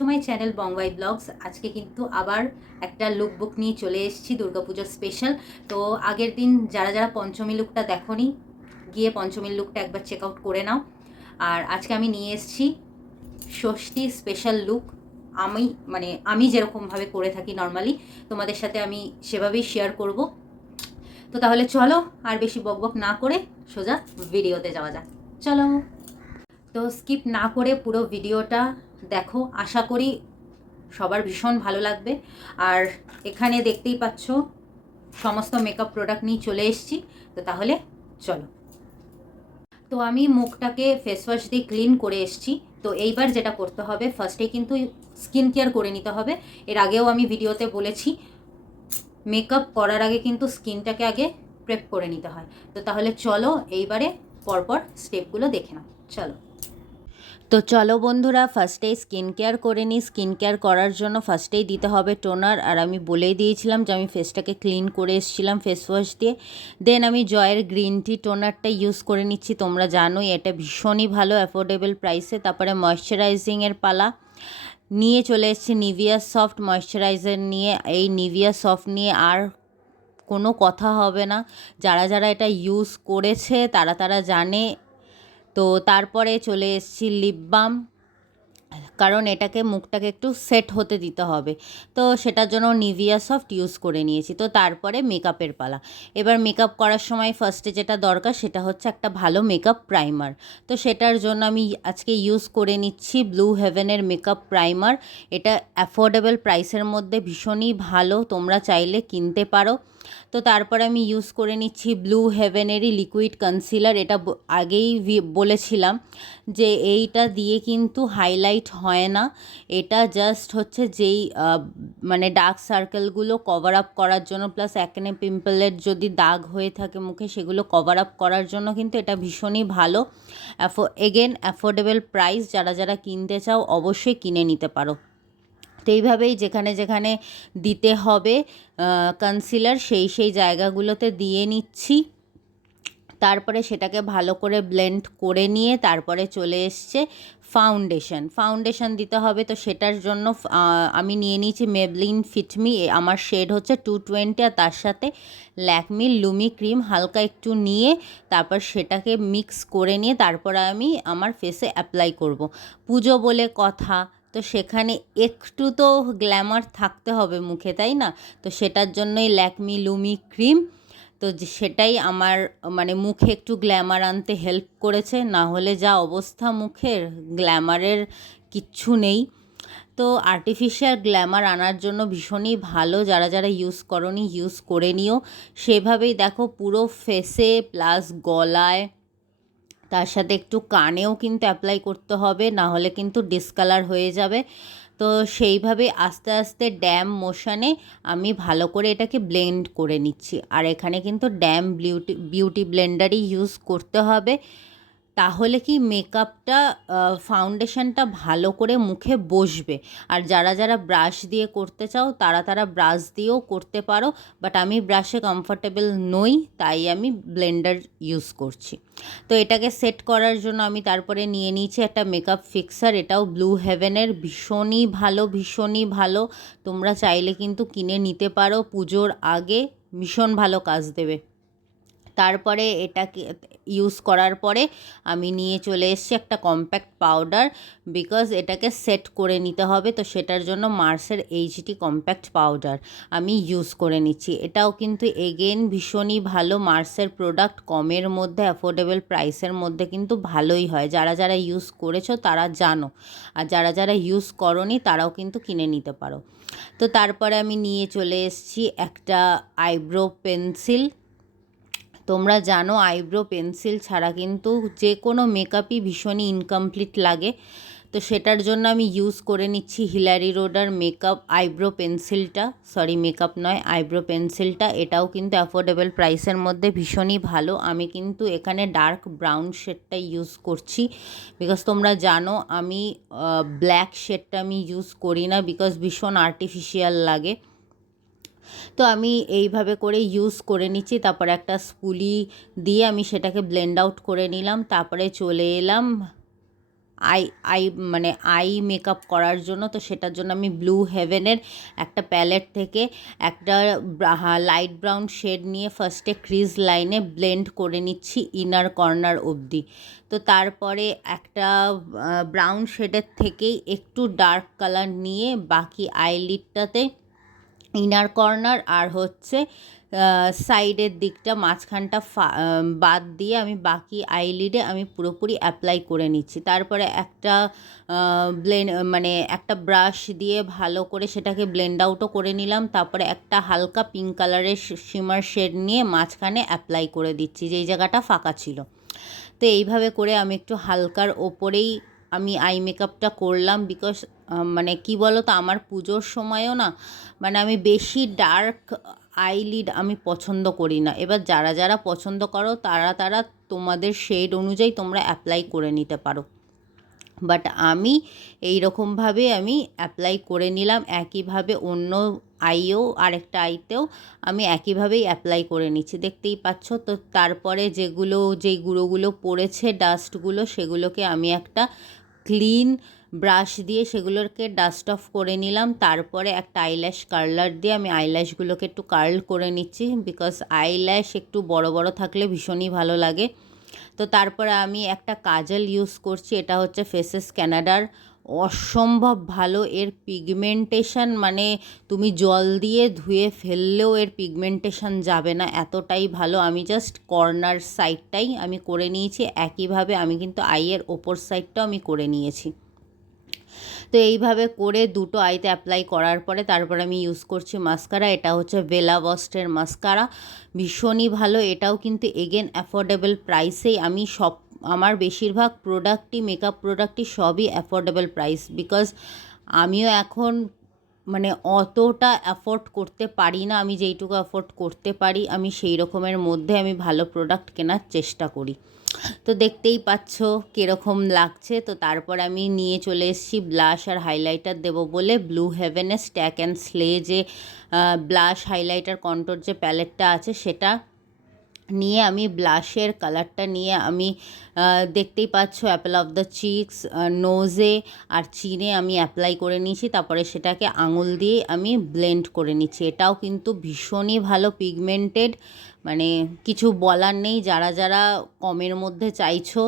Two my channel বঙ্গাই vlogs. আজকে কিন্তু আবার একটা লুক বুক নিয়ে চলে এসেছি দুর্গাপুজোর স্পেশাল। তো আগের দিন যারা যারা পঞ্চমী লুকটা দেখোনি, গিয়ে পঞ্চমীর লুকটা একবার চেক আউট করে নাও। আর আজকে আমি নিয়ে এসেছি ষষ্ঠী স্পেশাল লুক। আমি যেরকমভাবে করে থাকি নর্মালি, তোমাদের সাথে আমি সেভাবেই শেয়ার করব। তো তাহলে চলো আর বেশি বকবক না করে সোজা ভিডিওতে যাওয়া যাক। চলো, তো স্কিপ না করে পুরো ভিডিওটা দেখো, আশা করি সবার ভীষণ ভালো লাগবে। আর এখানে দেখতেই পাচ্ছ সমস্ত মেকআপ প্রোডাক্ট নিয়ে চলে এসেছি। তো তাহলে চলো। তো আমি মুখটাকে ফেস ওয়াশ দিয়ে ক্লিন করে এসেছি। তো এইবার যেটা করতে হবে, ফার্স্টে কিন্তু স্কিন কেয়ার করে নিতে হবে। এর আগেও আমি ভিডিওতে বলেছি, মেকআপ করার আগে কিন্তু স্কিনটাকে আগে প্রেপ করে নিতে হয়। তো তাহলে চলো এইবারে পরপর স্টেপগুলো দেখে নাও। চলো, তো চলো বন্ধুরা, ফার্স্টেই স্কিন কেয়ার করে নিই। স্কিন কেয়ার করার জন্য ফার্স্টেই দিতে হবে টোনার। আর আমি বলেই দিয়েছিলাম যে আমি ফেসটাকে ক্লিন করে এসেছিলাম ফেস ওয়াশ দিয়ে। দেন আমি জয়ের গ্রিন টি টোনারটা ইউজ করে নিচ্ছি। তোমরা জানোই এটা ভীষণই ভালো, অ্যাফোর্ডেবল প্রাইসে। তারপরে ময়শ্চারাইজিংয়ের পালা নিয়ে চলে এসেছি নিভিয়া সফট ময়শ্চারাইজার নিয়ে। এই নিভিয়া সফট নিয়ে আর কোনো কথা হবে না, যারা যারা এটা ইউজ করেছে তারা তারা জানে। তো তারপরে চলে এসেছি লিপ বাম, কারণ এটাকে মুখটাকে একটু সেট হতে দিতে হবে। তো সেটার জন্য নিভিয়া সফট ইউজ করে নিয়েছি। তো তারপরে মেকআপের পালা। এবার মেকআপ করার সময় ফার্স্টে যেটা দরকার সেটা হচ্ছে একটা ভালো মেকআপ প্রাইমার। তো সেটার জন্য আমি আজকে ইউজ করে নিচ্ছি ব্লু হেভেনের মেকআপ প্রাইমার। এটা অ্যাফোর্ডেবল প্রাইসের মধ্যে ভীষণই ভালো, তোমরা চাইলে কিনতে পারো। তো তারপরে আমি ইউজ করে নিচ্ছি ব্লু হেভেনেরই লিকুইড কনসিলার। এটা আগেই বলেছিলাম যে এইটা দিয়ে কিন্তু হাইলাইট হয় না, এটা জাস্ট হচ্ছে যেই মানে ডার্ক সার্কেলগুলো কভার আপ করার জন্য, প্লাস অ্যাকনে পিম্পলের যদি দাগ হয়ে থাকে মুখে সেগুলো কভার আপ করার জন্য কিন্তু এটা ভীষণই ভালো। এগেন অ্যাফোর্ডেবল প্রাইস, যারা যারা কিনতে চাও অবশ্যই কিনে নিতে পারো। তো এইভাবেই যেখানে যেখানে দিতে হবে কনসিলার সেই সেই জায়গাগুলোতে দিয়ে নিচ্ছি। তারপরে সেটাকে ভালো করে ব্লেন্ড করে নিয়ে তারপরে চলে এসছে ফাউন্ডেশন দিতে হবে। তো সেটার জন্য আমি নিয়ে নিয়েছি মেবলিন ফিটমি, আমার শেড হচ্ছে 220। আর তার সাথে ল্যাকমি লুমি ক্রিম হালকা একটু নিয়ে তারপর সেটাকে মিক্স করে নিয়ে তারপর আমি আমার ফেসে অ্যাপ্লাই করব। পুজো বলে কথা, তো সেখানে একটু তো গ্ল্যামার থাকতে হবে মুখে, তাই না? তো সেটার জন্যই ল্যাকমি লুমি ক্রিম। তো সেটাই আমার মানে মুখে একটু গ্ল্যামার আনতে হেল্প করেছে, না হলে যা অবস্থা মুখের, গ্ল্যামারের কিচ্ছু নেই। তো আর্টিফিশিয়াল গ্ল্যামার আনার জন্য ভীষণই ভালো, যারা যারা ইউজ করনি ইউজ করে নিও। সেভাবেই দেখো পুরো ফেসে প্লাস গলায়, তার সাথে একটু কানেও কিন্তু অ্যাপ্লাই করতে হবে, না হলে কিন্তু ডিসকালার হয়ে যাবে। তো সেইভাবে আস্তে আস্তে ড্যাম মোশনে আমি ভালো করে এটাকে ব্লেন্ড করে নিচ্ছি। আর এখানে কিন্তু ড্যাম বিউটি ব্লেন্ডারই ইউজ করতে হবে, তাহলে কি মেকআপটা ফাউন্ডেশনটা ভালো করে মুখে বসবে। আর যারা যারা ব্রাশ দিয়ে করতে চাও তারা তারা ব্রাশ দিয়েও করতে পারো, বাট আমি ব্রাশে কমফর্টেবল নই, তাই আমি ব্লেন্ডার ইউজ করছি। তো এটাকে সেট করার জন্য আমি তারপরে নিয়ে নিয়েছি একটা মেকআপ ফিক্সার। এটাও ব্লু হেভেনের, ভীষণই ভালো। তোমরা চাইলে কিন্তু কিনে নিতে পারো, পুজোর আগে ভীষণ ভালো কাজ দেবে। তারপরে এটাকে ইউজ করার পরে আমি নিয়ে চলে এসেছি একটা কম্প্যাক্ট পাউডার, বিকজ এটাকে সেট করে নিতে হবে। তো সেটার জন্য মার্সের এইচডি কম্প্যাক্ট পাউডার আমি ইউজ করে নিচ্ছি। এটাও কিন্তু এগেন ভীষণই ভালো মার্সের প্রোডাক্ট, কমের মধ্যে অ্যাফোর্ডেবল প্রাইসের মধ্যে কিন্তু ভালোই হয়। যারা যারা ইউজ করেছো তারা জানো, আর যারা যারা ইউজ করোনি তারাও কিন্তু কিনে নিতে পারো। তো তারপরে আমি নিয়ে চলে এসেছি একটা আইব্রো পেন্সিল। তোমরা জানো আইব্রো পেন্সিল ছাড়া কিন্তু যে কোনো মেকআপই ভীষণই ইনকমপ্লিট লাগে। তো সেটার জন্য আমি ইউজ করে নিচ্ছি হিলারি রোডার আইব্রো পেন্সিলটা, মেকআপ নয়, আইব্রো পেন্সিলটা। এটাও কিন্তু অ্যাফোর্ডেবল প্রাইসের মধ্যে ভীষণই ভালো। আমি কিন্তু এখানে ডার্ক ব্রাউন শেডটা ইউজ করছি, বিকজ তোমরা জানো আমি ব্ল্যাক শেডটা আমি ইউজ করি না, বিকজ ভীষণ আর্টিফিশিয়াল লাগে। তো আমি এইভাবে করে ইউজ করে নিচ্ছি। তারপরে একটা স্পুলি দিয়ে আমি সেটাকে ব্লেন্ড আউট করে নিলাম। তারপরে চলে এলাম আই আই মানে আই মেকআপ করার জন্য। তো সেটার জন্য আমি ব্লু হেভেনের একটা প্যালেট থেকে একটা লাইট ব্রাউন শেড নিয়ে ফার্স্টে ক্রিজ লাইনে ব্লেন্ড করে নিচ্ছি ইনার কর্নার অবধি। তো তারপরে একটা ব্রাউন শেডের থেকেই একটু ডার্ক কালার নিয়ে বাকি আইলিডটাতে ইনার কর্নার আর হচ্ছে সাইডের দিকটা মাঝখানটা বাদ দিয়ে আমি বাকি আইলিডে আমি পুরোপুরি অ্যাপ্লাই করে নিচ্ছি। তারপরে একটা মানে একটা ব্রাশ দিয়ে ভালো করে সেটাকে ব্লেন্ড আউটও করে নিলাম। তারপরে একটা হালকা পিঙ্ক কালারের শিমার শেড নিয়ে মাঝখানে অ্যাপ্লাই করে দিচ্ছি যেই জায়গাটা ফাঁকা ছিল। তো এইভাবে করে আমি একটু হালকার ওপরেই আমি আই মেকআপটা করলাম। বিকজ মানে কি বলো তো, আমার পুজোর সময়ও না মানে আমি বেশি ডার্ক আইলিড আমি পছন্দ করি না। এবার যারা যারা পছন্দ করো তারা তোমাদের শেড অনুযায়ী তোমরা অ্যাপ্লাই করে নিতে পারো। বাট আমি এই রকমভাবে আমি অ্যাপ্লাই করে নিলাম। একইভাবে অন্য আইও আরেকটা আইতেও আমি একইভাবেই অ্যাপ্লাই করে নিচ্ছি, দেখতেই পাচ্ছ। তো তারপরে যেই গুঁড়োগুলো পড়েছে ডাস্টগুলো সেগুলোকে আমি একটা ক্লিন ব্রাশ দিয়ে সেগুলোকে ডাস্ট অফ করে নিলাম। তারপরে একটা আইল্যাশ কার্লার দিয়ে আমি আইল্যাশগুলোকে একটু কার্ল করে নিচ্ছি, বিকজ আইল্যাশ একটু বড় বড় থাকলে ভীষণই ভালো লাগে। তো তারপরে আমি একটা কাজল ইউজ করছি, এটা হচ্ছে ফেসেস ক্যানাডার। অসম্ভব ভালো এর পিগমেন্টেশন, মানে তুমি জল দিয়ে ধুয়ে ফেললেও এর পিগমেন্টেশন যাবে না, এতটাই ভালো। আমি জাস্ট কর্নার সাইডটাই আমি করে নিয়েছি, একইভাবে আমি কিন্তু আইয়ের ওপর সাইডটাও আমি করে নিয়েছি। তো এইভাবে করে দুটো আইতে অ্যাপ্লাই করার পরে তারপর আমি ইউজ করছি মাস্কারা। এটা হচ্ছে বেলা বস্টের মাস্কারা, ভীষণই ভালো। এটাও কিন্তু এগেন অ্যাফোর্ডেবল প্রাইসেই আমি আমার বেশিরভাগ প্রোডাক্টই মেকআপ প্রোডাক্টই সবই অ্যাফোর্ডেবল প্রাইস। বিকজ আমিও এখন মানে অতটা অ্যাফোর্ড করতে পারি না, আমি যেইটুকু অ্যাফোর্ড করতে পারি আমি সেই রকমের মধ্যে আমি ভালো প্রোডাক্ট কেনার চেষ্টা করি। তো দেখতেই পাচ্ছ কীরকম লাগছে। তো তারপর আমি নিয়ে চলে এসেছি ব্লাশ আর হাইলাইটার দেবো বলে ব্লু হেভেনের স্ট্যাক অ্যান্ড স্লে যে ব্লাশ হাইলাইটার কন্ট্রোর যে প্যালেটটা আছে সেটা নিয়ে আমি ব্লাশের কালারটা নিয়ে আমি দেখতেই পাচ্ছ অ্যাপেল অফ দ্য চিকস, নোজে আর চিনে আমি অ্যাপ্লাই করে নিয়েছি। তারপরে সেটাকে আঙুল দিয়ে আমি ব্লেন্ড করে নিচ্ছি। এটাও কিন্তু ভীষণই ভালো পিগমেন্টেড, মানে কিছু বলার নেই। যারা যারা কমের মধ্যে চাইছো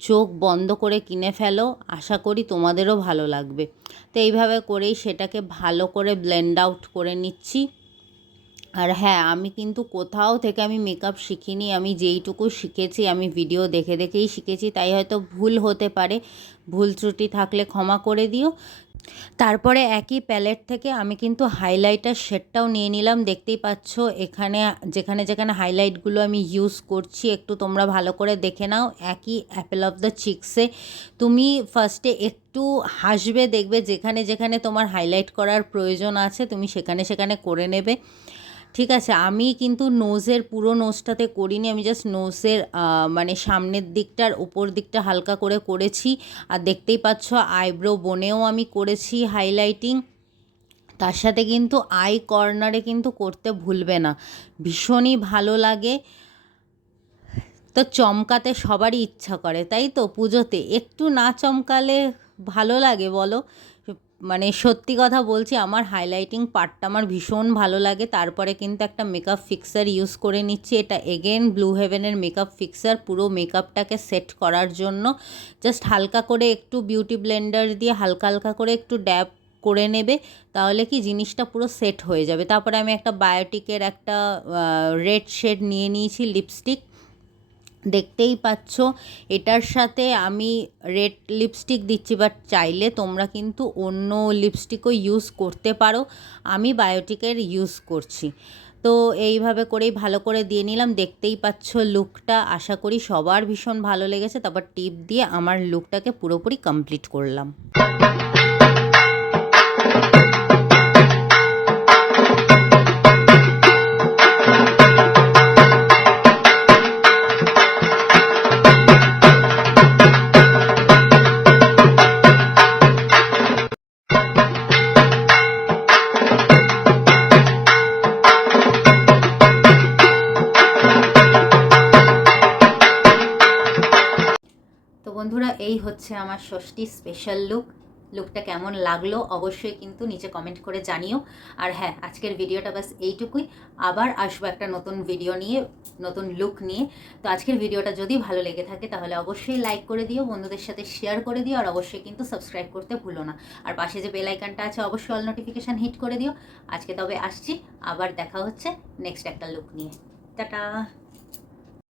চোখ বন্ধ করে কিনে ফেলো, আশা করি তোমাদেরও ভালো লাগবে। তো এইভাবে করেই সেটাকে ভালো করে ব্লেন্ড আউট করে নিচ্ছি। আর হ্যাঁ, আমি কিন্তু কোথাও থেকে আমি মেকআপ শিখিনি, আমি যেইটুকু শিখেছি আমি ভিডিও দেখে দেখেই শিখেছি, তাই হয়তো ভুল হতে পারে, ভুল ত্রুটি থাকলে ক্ষমা করে দিও। তারপরে একই প্যালেট থেকে আমি কিন্তু হাইলাইটার শেডটাও নিয়ে নিলাম। দেখতেই পাচ্ছ এখানে যেখানে যেখানে হাইলাইটগুলো আমি ইউজ করছি একটু তোমরা ভালো করে দেখে নাও। একই অ্যাপেল অফ দ্য চিকসে তুমি ফার্স্টে একটু হাসবে, দেখবে যেখানে যেখানে তোমার হাইলাইট করার প্রয়োজন আছে তুমি সেখানে সেখানে করে নেবে, ঠিক আছে। আমি কিন্তু নোজের পুরো নোজটাতে করিনি, আমি জাস্ট নোজের মানে সামনের দিকটার উপর দিকটা হালকা করে করেছি। আর দেখতেই পাচ্ছ আইব্রো বোনেও আমি করেছি হাইলাইটিং। তার সাথে কিন্তু আই কর্নারে কিন্তু করতে ভুলবে না, ভীষণই ভালো লাগে। তো চমকাতে সবারই ইচ্ছা করে, তাই তো? পুজোতে একটু না চমকালে ভালো লাগে বলো? মানে সত্যি কথা বলছি, আমার হাইলাইটিং পার্টটা আমার ভীষণ ভালো লাগে। তারপরে কিন্তু একটা মেকআপ ফিক্সার ইউজ করে নিচ্ছি, এটা এগেন ব্লু হেভেনের মেকআপ ফিক্সার, পুরো মেকআপটাকে সেট করার জন্য। জাস্ট হালকা করে একটু বিউটি ব্লেন্ডার দিয়ে হালকা হালকা করে একটু ড্যাব করে নেবে, তাহলে কি জিনিসটা পুরো সেট হয়ে যাবে। তারপরে আমি একটা বায়োটিকের একটা রেড শেড নিয়ে নিয়েছি লিপস্টিক, দেখতেই পাচ্ছ। এটার সাথে আমি রেড লিপস্টিক দিচ্ছি, বাট চাইলে তোমরা কিন্তু অন্য লিপস্টিকও ইউজ করতে পারো, আমি বায়োটিকের ইউজ করছি। তো এইভাবে করেই ভালো করে দিয়ে নিলাম। দেখতেই পাচ্ছ লুকটা আশা করি সবার ভীষণ ভালো লেগেছে। তারপর টিপ দিয়ে আমার লুকটাকে পুরোপুরি কমপ্লিট করলাম। বন্ধুরা এই হচ্ছে আমার ষষ্ঠী স্পেশাল লুকটা কেমন লাগলো অবশ্যই কিন্তু নিচে কমেন্ট করে জানিও। আর হ্যাঁ, আজকের ভিডিওটা বাস এইটুকুই। আবার আসবো একটা নতুন ভিডিও নিয়ে, নতুন লুক নিয়ে। তো আজকের ভিডিওটা যদি ভালো লেগে থাকে তাহলে অবশ্যই লাইক করে দিও, বন্ধুদের সাথে শেয়ার করে দিও, আর অবশ্যই কিন্তু সাবস্ক্রাইব করতে ভুলো না। আর পাশে যে বেল আইকনটা আছে অবশ্যই অল নোটিফিকেশান হিট করে দিও। আজকে তবে আসছি, আবার দেখা হচ্ছে নেক্সট একটা লুক নিয়ে। টাটা।